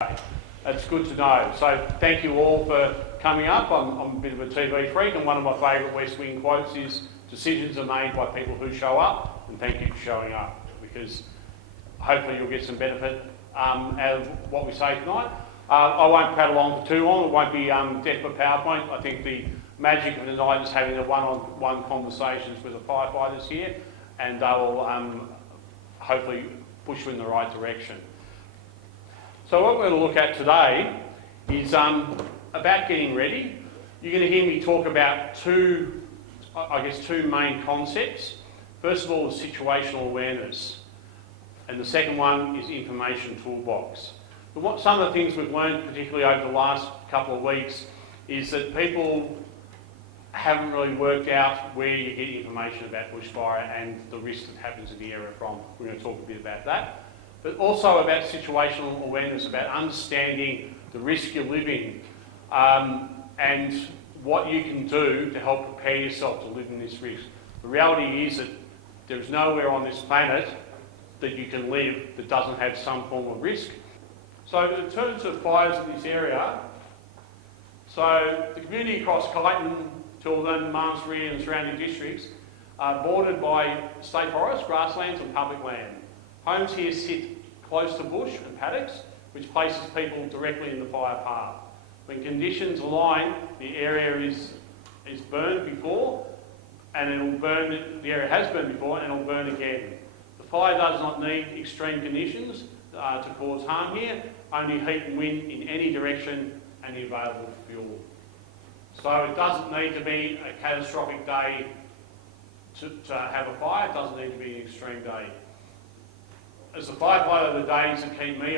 That's good to know. So thank you all for coming up. I'm a bit of a TV freak, and one of my favourite West Wing quotes is, "Decisions are made by people who show up," and thank you for showing up, because hopefully you'll get some benefit out of what we say tonight. I won't prattle on for too long. It won't be death for PowerPoint. I think the magic of the night is having the one-on-one conversations with the firefighters here, and they will hopefully push you in the right direction. So what we're going to look at today is about getting ready. You're going to hear me talk about two main concepts. First of all is situational awareness, and the second one is information toolbox. But some of the things we've learned, particularly over the last couple of weeks, is that people haven't really worked out where you get information about bushfire and the risk that happens in the area from. We're going to talk a bit about that. But also about situational awareness, about understanding the risk you're living and what you can do to help prepare yourself to live in this risk. The reality is that there's nowhere on this planet that you can live that doesn't have some form of risk. So in terms of fires in this area, so the community across Kyneton, Tilden, Malmesbury and surrounding districts are bordered by state forests, grasslands and public land. Homes here sit close to bush and paddocks, which places people directly in the fire path. When conditions align, the area is burned before, and it'll burn. The area has burned before, and it'll burn again. The fire does not need extreme conditions to cause harm here. Only heat and wind in any direction and the available fuel. So it doesn't need to be a catastrophic day to have a fire. It doesn't need to be an extreme day. As a firefighter, the days that keep me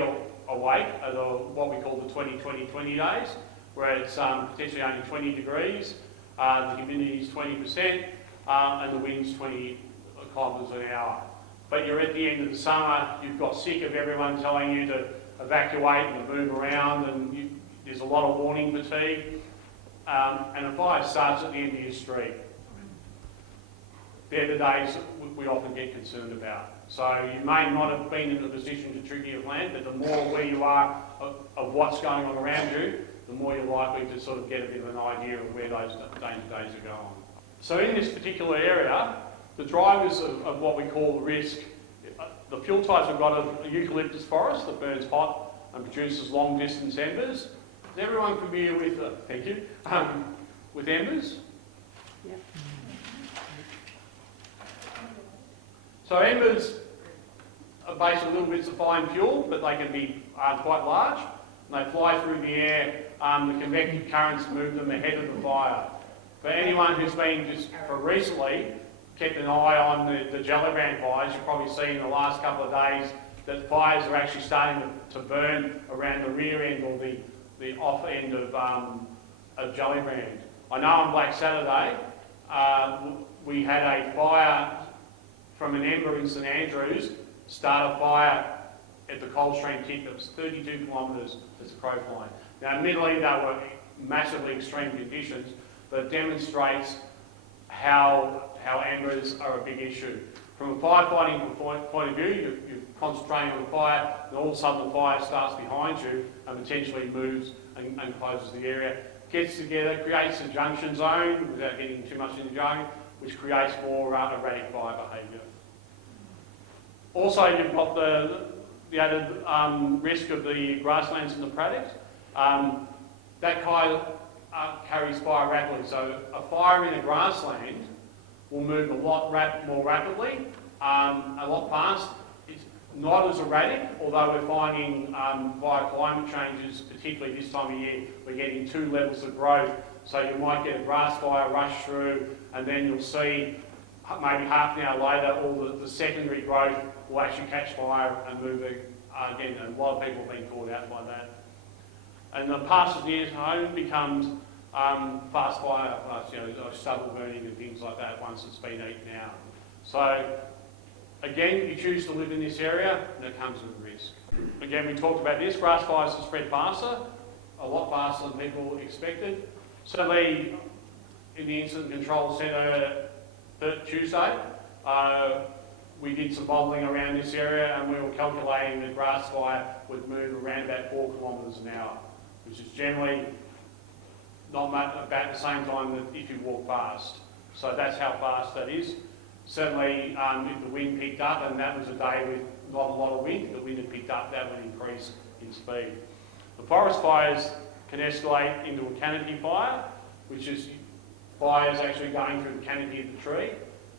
awake are what we call the 20-20-20 days, where it's potentially only 20 degrees, the humidity is 20%, and the wind's 20 kilometres an hour. But you're at the end of the summer, you've got sick of everyone telling you to evacuate and move around, and there's a lot of warning fatigue, and a fire starts at the end of your street. They're the days that we often get concerned about. So you may not have been in a position to trigger your plan, but the more aware you are of what's going on around you, the more you're likely to sort of get a bit of an idea of where those danger days are going. So in this particular area, the drivers of what we call risk, the fuel types we've got a eucalyptus forest that burns hot and produces long distance embers. Is everyone familiar with, thank you, with embers? Yep. So embers are basically little bits of fine fuel, but they can be quite large. And they fly through the air. The convective currents move them ahead of the fire. For anyone who's been just recently kept an eye on the jellybrand fires, you've probably seen in the last couple of days that fires are actually starting to burn around the rear end or the off end of jellybrand. I know on Black Saturday we had a fire from an ember in St Andrews start a fire at the Coldstream tip that was 32 kilometres as a crow flying. Now admittedly they were massively extreme conditions, but it demonstrates how embers are a big issue. From a firefighting point of view, you're concentrating on the fire, and all of a sudden the fire starts behind you and potentially moves and closes the area. Gets together, creates a junction zone without getting too much into jargon, which creates more erratic fire behaviour. Also, you've got the added risk of the grasslands and the paddocks. That kind carries fire rapidly. So a fire in a grassland will move a lot more rapidly, a lot faster. It's not as erratic, although we're finding via climate changes, particularly this time of year, we're getting 2 levels of growth. So you might get a grass fire rush through, and then you'll see maybe half an hour later all the secondary growth will actually catch fire and move again. And a lot of people have been caught out by that. And the parcels near home becomes fast fire, stubble burning and things like that once it's been eaten out. So again, you choose to live in this area, and it comes with risk. Again, we talked about this, grass fires have spread faster, a lot faster than people expected. Certainly in the Incident Control Centre Tuesday, we did some modelling around this area and we were calculating the grass fire would move around about 4 kilometres an hour, which is generally not much, about the same time that if you walk past. So that's how fast that is. Certainly, if the wind picked up, and that was a day with not a lot of wind, if the wind had picked up, that would increase in speed. The forest fires can escalate into a canopy fire, which is fires actually going through the canopy of the tree.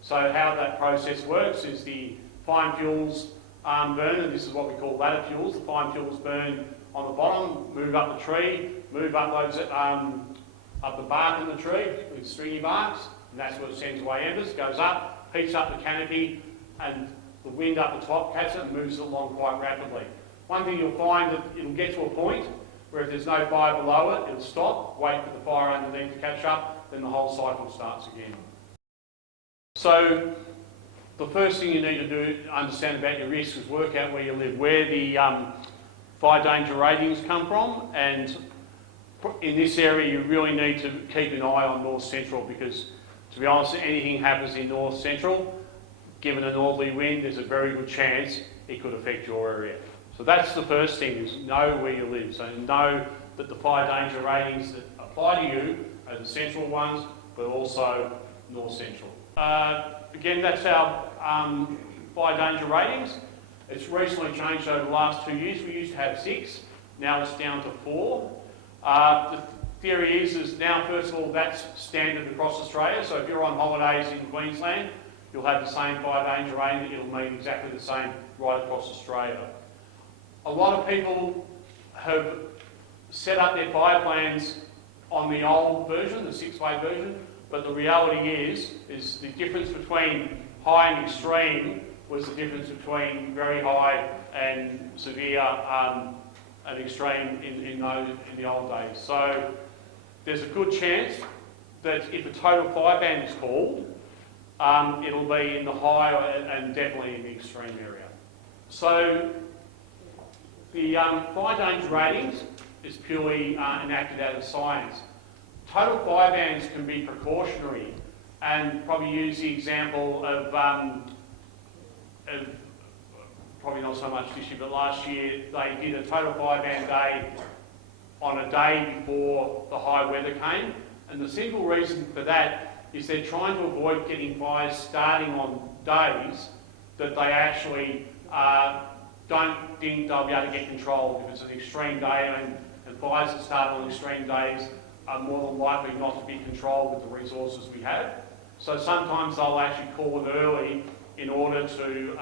So how that process works is the fine fuels burn, and this is what we call ladder fuels. The fine fuels burn on the bottom, move up the tree, move up the bark in the tree with stringy barks, and that's what sends away embers, goes up, heats up the canopy, and the wind up the top catches it and moves it along quite rapidly. One thing you'll find that it'll get to a point where if there's no fire below it, it'll stop, wait for the fire underneath to catch up, then the whole cycle starts again. So the first thing you need to do to understand about your risk is work out where you live, where the fire danger ratings come from, and in this area you really need to keep an eye on North Central, because to be honest, if anything happens in North Central, given a northerly wind, there's a very good chance it could affect your area. So that's the first thing, is know where you live. So know that the fire danger ratings that apply to you are the central ones, but also North Central. Again, that's our fire danger ratings. It's recently changed over the last 2 years. We used to have 6, now it's down to 4. The theory is now, first of all, that's standard across Australia. So if you're on holidays in Queensland, you'll have the same fire danger rating. It'll mean exactly the same right across Australia. A lot of people have set up their fire plans on the old version, the 6-way version, but the reality is the difference between high and extreme was the difference between very high and severe and extreme in the old days. So there's a good chance that if a total fire ban is called, it'll be in the high and definitely in the extreme area. So the fire danger ratings is purely enacted out of science. Total fire bans can be precautionary, and probably use the example of probably not so much this year, but last year they did a total fire ban day on a day before the high weather came, and the simple reason for that is they're trying to avoid getting fires starting on days that they actually don't think they'll be able to get controlled. If it's an extreme day and fires that start on extreme days are more than likely not to be controlled with the resources we have. So sometimes they'll actually call it early in order to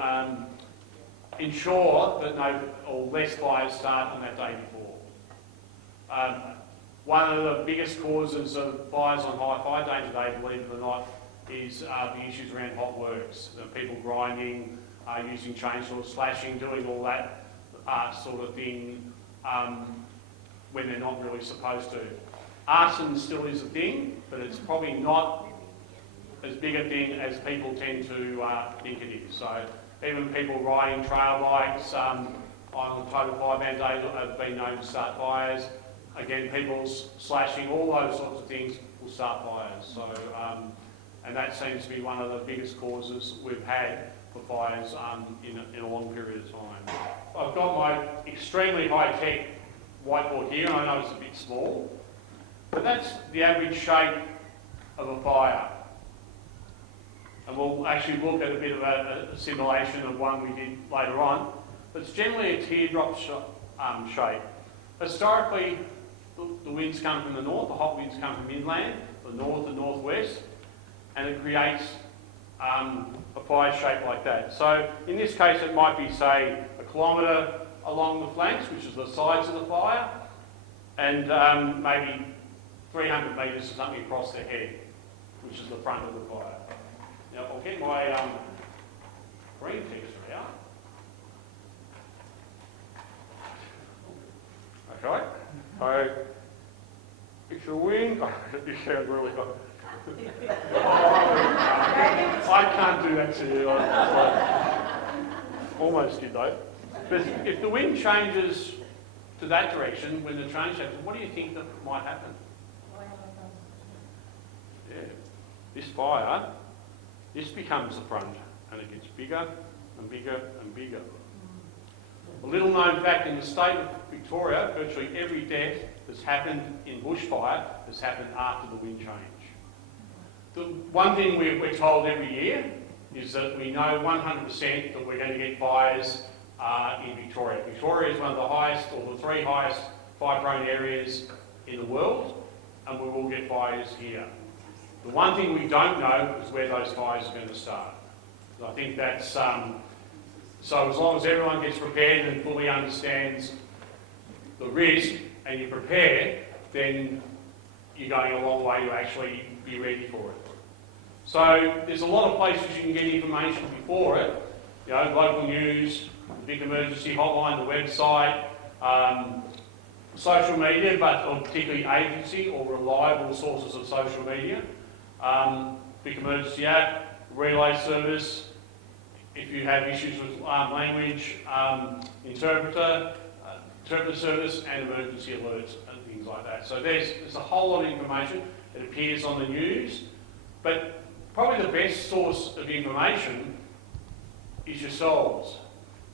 ensure that no or less fires start on that day before. One of the biggest causes of fires on high fire danger day, believe it or not, is the issues around hot works. People grinding, using chainsaws, slashing, doing all that sort of thing when they're not really supposed to. Arson still is a thing, but it's probably not as big a thing as people tend to think it is. So even people riding trail bikes on the total fire ban day have been known to start fires. Again, people slashing, all those sorts of things will start fires. So, and that seems to be one of the biggest causes we've had for fires in a long period of time. I've got my extremely high-tech whiteboard here, and I know it's a bit small, but that's the average shape of a fire. And we'll actually look at a bit of a simulation of one we did later on. But it's generally a teardrop shape. Historically, the winds come from the north, the hot winds come from inland, the north and northwest, and it creates a fire shape like that. So in this case, it might be, say, 1 kilometre along the flanks, which is the sides of the fire, and maybe 300 metres or something across the head, which is the front of the fire. Now, I'll get my green texture out. Okay, so it's a wind. You sound really hot. I can't do that to you. Almost did though. But if the wind changes to that direction, when the change happens, what do you think that might happen? Yeah, this fire, this becomes the front and it gets bigger and bigger and bigger. A little known fact, in the state of Victoria, virtually every death that's happened in bushfire has happened after the wind change. The one thing we're told every year is that we know 100% that we're going to get fires in Victoria. Victoria is one of the highest, or the three highest fire-prone areas in the world, and we will get fires here. The one thing we don't know is where those fires are going to start. I think that's, so as long as everyone gets prepared and fully understands the risk and you prepare, then you're going a long way to actually be ready for it. So there's a lot of places you can get information before it, you know, local news, the big emergency hotline, the website, social media, but particularly agency or reliable sources of social media, big emergency app, relay service, if you have issues with language, interpreter service, and emergency alerts and things like that. So there's a whole lot of information that appears on the news, but probably the best source of information is yourselves.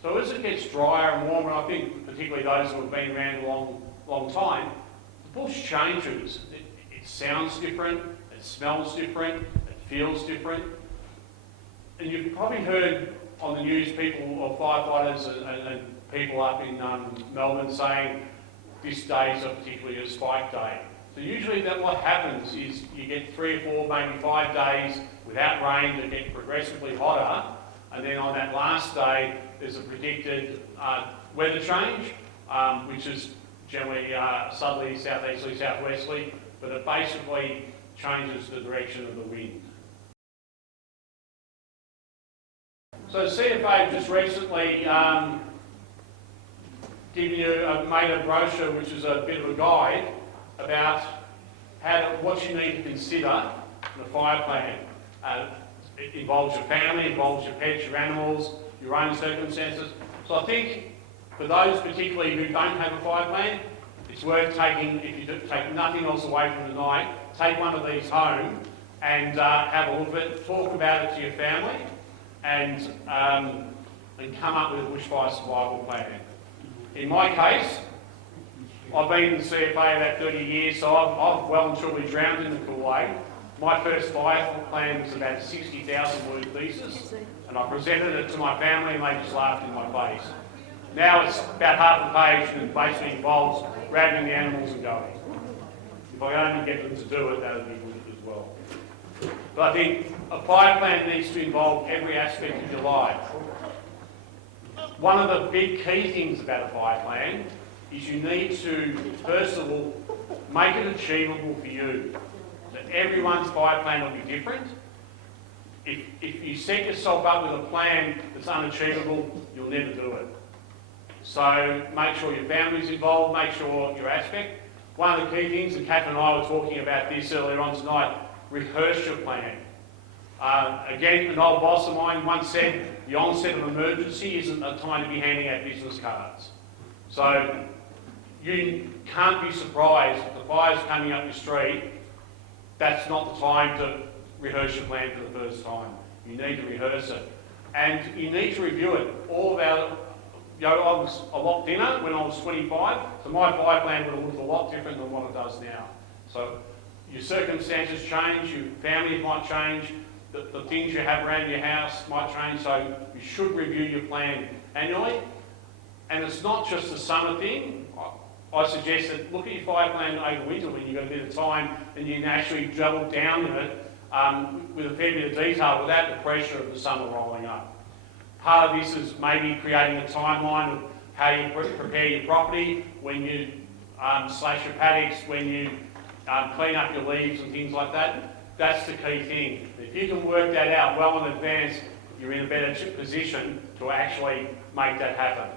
So as it gets drier and warmer, I think particularly those who have been around a long time, the bush changes. It sounds different, it smells different, it feels different. And you've probably heard on the news people or firefighters and people up in Melbourne saying this day is a particularly a spike day. So usually what happens is you get 3 or 4, maybe 5 days without rain that get progressively hotter, and then on that last day there's a predicted weather change, which is generally southerly, southeasterly, southwesterly, but it basically changes the direction of the wind. So CFA just recently made a brochure which is a bit of a guide about what you need to consider in a fire plan. It involves your family, involves your pets, your animals, your own circumstances. So I think for those particularly who don't have a fire plan, it's worth taking, if you take nothing else away from the night, take one of these home and have a look at it, talk about it to your family, and come up with a bushfire survival plan. In my case, I've been in the CFA about 30 years, so I've well and truly drowned in the Kool-Aid. My first fire plan was about a 60,000 word thesis, and I presented it to my family and they just laughed in my face. Now it's about half a page and it basically involves grabbing the animals and going. If I only get them to do it, that would be good as well. But I think a fire plan needs to involve every aspect of your life. One of the big key things about a fire plan is you need to, first of all, make it achievable for you. So everyone's fire plan will be different. If you set yourself up with a plan that's unachievable, you'll never do it. So make sure your family's involved, make sure your aspect. One of the key things, and Kath and I were talking about this earlier on tonight, rehearse your plan. Again, an old boss of mine once said, the onset of emergency isn't a time to be handing out business cards. So you can't be surprised if the fire's coming up your street. That's not the time to rehearse your plan for the first time. You need to rehearse it. And you need to review it. All of our, I was a lot thinner when I was 25, so my fire plan would have looked a lot different than what it does now. So your circumstances change, your family might change, the things you have around your house might change, so you should review your plan annually. And it's not just a summer thing. I suggest that look at your fire plan over winter when you've got a bit of time and you can actually drill down in it with a fair bit of detail without the pressure of the summer rolling up. Part of this is maybe creating a timeline of how you prepare your property, when you slash your paddocks, when you clean up your leaves and things like that. That's the key thing. If you can work that out well in advance, you're in a better position to actually make that happen.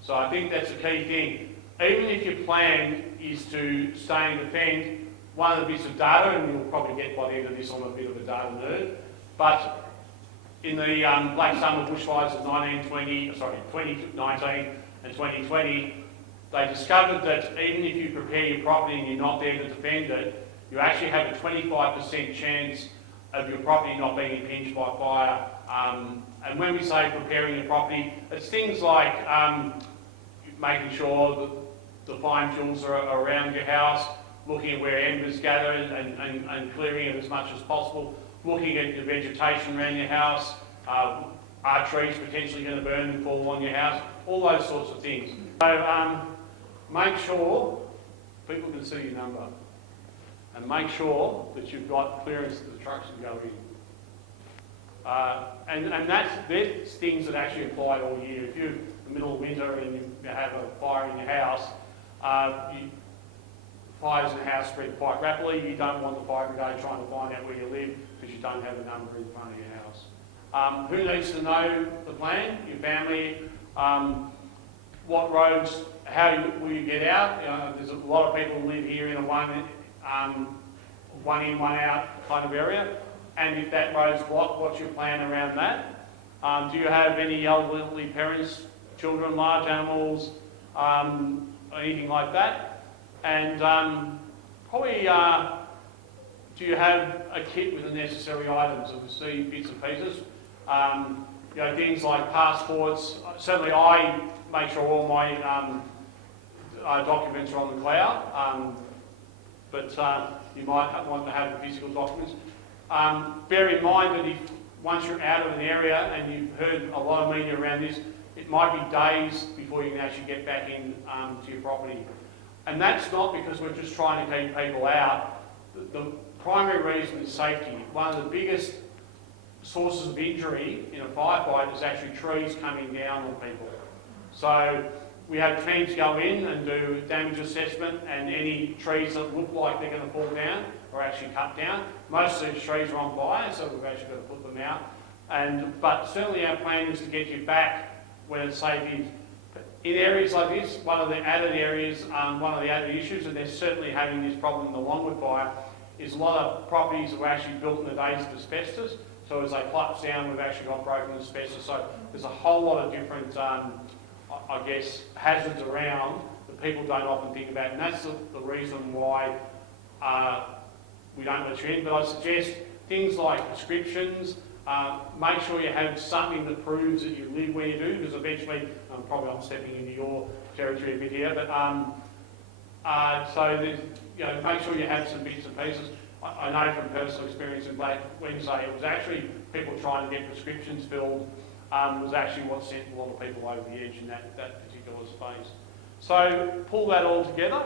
So I think that's a key thing. Even if your plan is to stay and defend, one of the bits of data, and you'll probably get by the end of this, I'm a bit of a data nerd, but in the Black Summer bushfires of 2019 and 2020, they discovered that even if you prepare your property and you're not there to defend it, you actually have a 25% chance of your property not being impinged by fire And when we say preparing your property, it's things like making sure that the fine fuels are around your house, looking at where embers gather and clearing it as much as possible, looking at the vegetation around your house, are trees potentially going to burn and fall on your house, all those sorts of things. So make sure people can see your number and make sure that you've got clearance that the trucks can go in. And that's things that actually apply all year. If you're in the middle of winter and you have a fire in your house, fires in the house spread quite rapidly. You don't want the fire brigade trying to find out where you live because you don't have a number in front of your house. Who needs to know the plan? Your family. What roads? How will you get out? There's a lot of people who live here in a one in, one out kind of area. And if that road's blocked, what's your plan around that? Do you have any elderly parents, children, large animals, anything like that? And probably, do you have a kit with the necessary items that we see bits and pieces? Things like passports. Certainly, I make sure all my documents are on the cloud, but you might want to have the physical documents. Bear in mind that if once you're out of an area and you've heard a lot of media around this, it might be days before you can actually get back in to your property. And that's not because we're just trying to keep people out. The primary reason is safety. One of the biggest sources of injury in a firefight is actually trees coming down on people. So we have teams go in and do damage assessment, and any trees that look like they're going to fall down are actually cut down. Most of these trees are on fire, so we've actually got to put them out. But certainly our plan is to get you back when it's safe. In areas like this, one of the added issues, and they're certainly having this problem in the Longwood fire, is a lot of properties that were actually built in the days of asbestos. So as they collapse down, we've actually got broken asbestos. So there's a whole lot of different, hazards around that people don't often think about. And that's the reason why we don't let you in. But I suggest things like prescriptions. Make sure you have something that proves that you live where you do, because eventually, probably I'm stepping into your territory a bit here, but make sure you have some bits and pieces. I know from personal experience in Black Wednesday, it was actually people trying to get prescriptions filled was actually what sent a lot of people over the edge in that particular space. So pull that all together,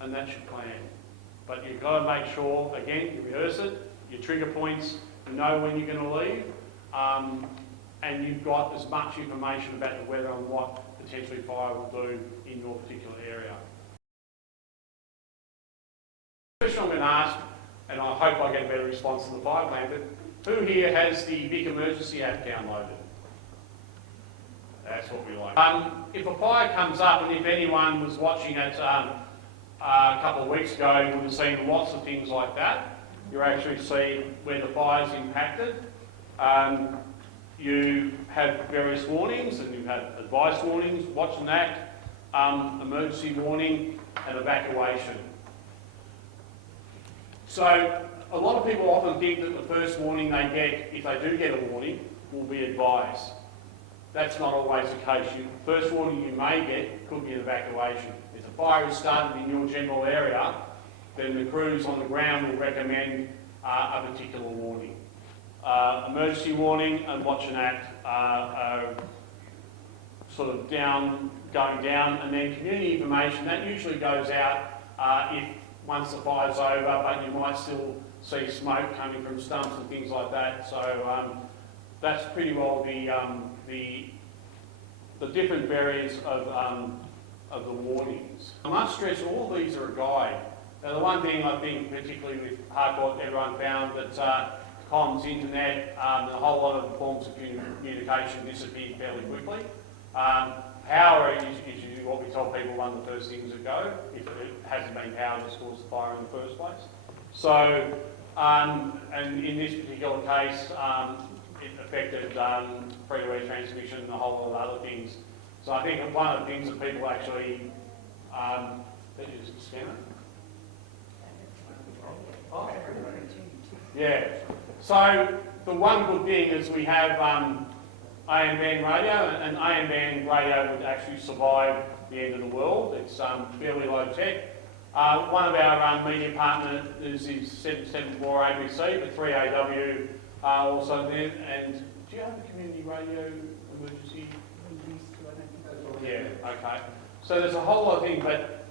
and that's your plan. But you've got to make sure, again, you rehearse it, your trigger points, you know when you're going to leave, and you've got as much information about the weather and what potentially fire will do in your particular area. The question I'm going to ask, and I hope I get a better response to the fire plan, but who here has the Big Emergency app downloaded? That's what we like. If a fire comes up, and if anyone was watching it a couple of weeks ago, you would have seen lots of things like that. You actually see where the fire's impacted. You have various warnings, and you have advice warnings, watch and act, emergency warning, and evacuation. So a lot of people often think that the first warning they get, if they do get a warning, will be advice. That's not always the case. The first warning you may get could be an evacuation. If the fire is started in your general area, then the crews on the ground will recommend a particular warning. Emergency warning and watch and act are sort of going down, and then community information, that usually goes out once the fire's over, but you might still see smoke coming from stumps and things like that. So that's pretty well the different variants of the warnings. I must stress all of these are a guide. Now, the one thing I think, particularly with Harcourt, everyone found that comms, internet, a whole lot of forms of communication disappeared fairly quickly. Power is usually what we tell people, one of the first things that go, if it hasn't been power that's caused the fire in the first place. So, and in this particular case, it affected free-to-air transmission and a whole lot of other things. So I think one of the things that people actually, did you just scan it? Oh. Yeah. So the one good thing is we have AM band radio, and AM band radio would actually survive the end of the world. It's fairly low tech. One of our media partners is 774 ABC, but 3AW also there. And do you have a community radio emergency? Yeah, okay. So there's a whole lot of things, but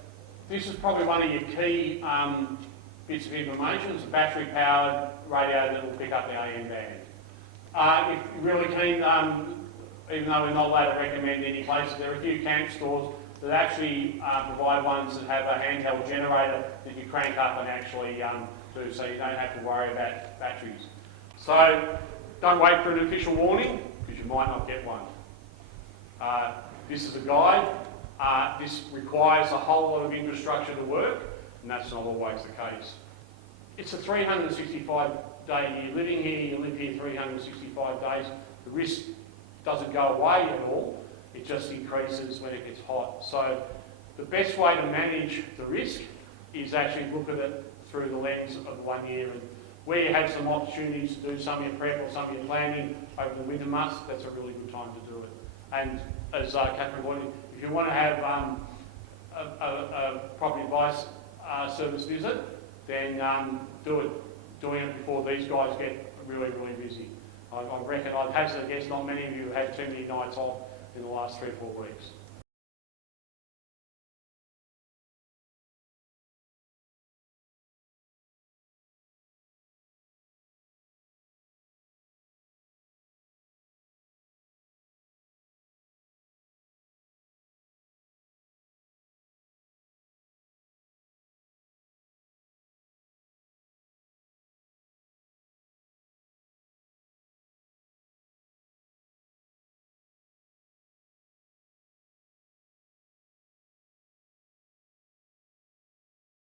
this is probably one of your key bits of information. It's a battery-powered radio that will pick up the AM band. If you're really keen, even though we're not allowed to recommend any places, there are a few camp stores that actually provide ones that have a handheld generator that you crank up and actually do, so you don't have to worry about batteries. So don't wait for an official warning, because you might not get one. This is a guide. This requires a whole lot of infrastructure to work, and that's not always the case. It's a 365-day year. Living here, you live here 365 days. The risk doesn't go away at all. It just increases when it gets hot. So the best way to manage the risk is actually look at it through the lens of 1 year. And where you have some opportunities to do some of your prep or some of your planning over the winter months, that's a really good time to do it. And as Catherine pointed, if you want to have a property advice service visit, then do it. Doing it before these guys get really, really busy. I reckon I'd hazard a guess not many of you have had too many nights off in the last 3 or 4 weeks.